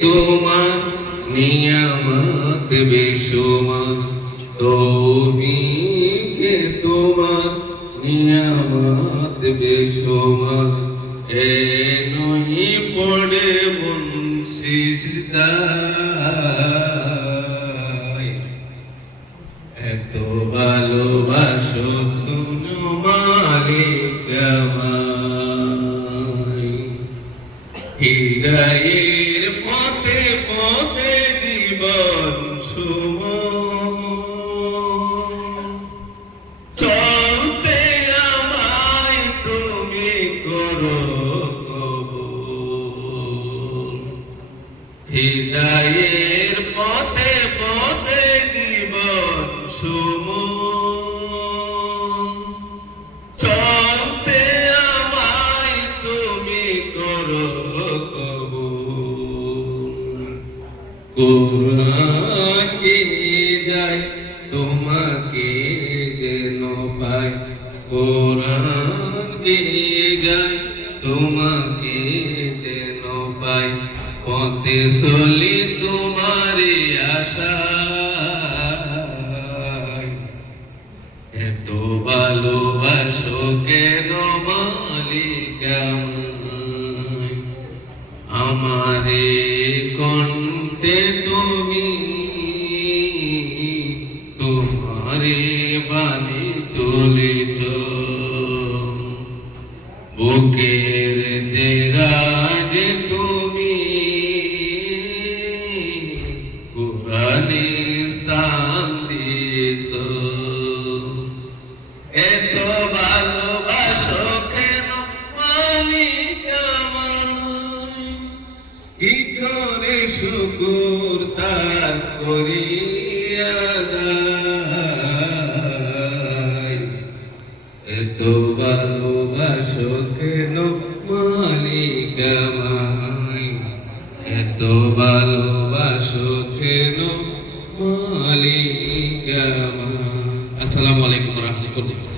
তোমার নিয়ামত বেশুমার, তৌফিকে তোমার নিয়ামত বেশুমার। এ নহি পড়ে মন সিজদায়, এত ভালোবাসো তুমি মালিক আমায়। হৃদয়ের পথে পথে জীবন সুমন, চলতে আমায় তুমি করো কবুল। হৃদয়ের পথে পথে জীবন সুমন, চলতে আমায় তুমি করো কবুল। কোরআনকে যাই তোমাকে যেন পাই, কোরআনকে যাই তোমাকে যেন পাই। পথে চলি তোমারে আশায়, এত ভালোবাসো কেন মালিক আমায়। আমারে কণ্ঠে তুমি তোমারে বাণী তুলেছ, বুকের দেরাজে তুমি কোরআনে স্থান দিয়েছ। এত ভালোবাসো কেন মালিক আমায়, কি করে শুকুর তার করি আদায়। এত ভালোবাসো কেন মালিক আমায়, এত ভালোবাসো কেন মালিক আমায়। আসসালামু আলাইকুম ওয়া রাহমাতুল্লাহ।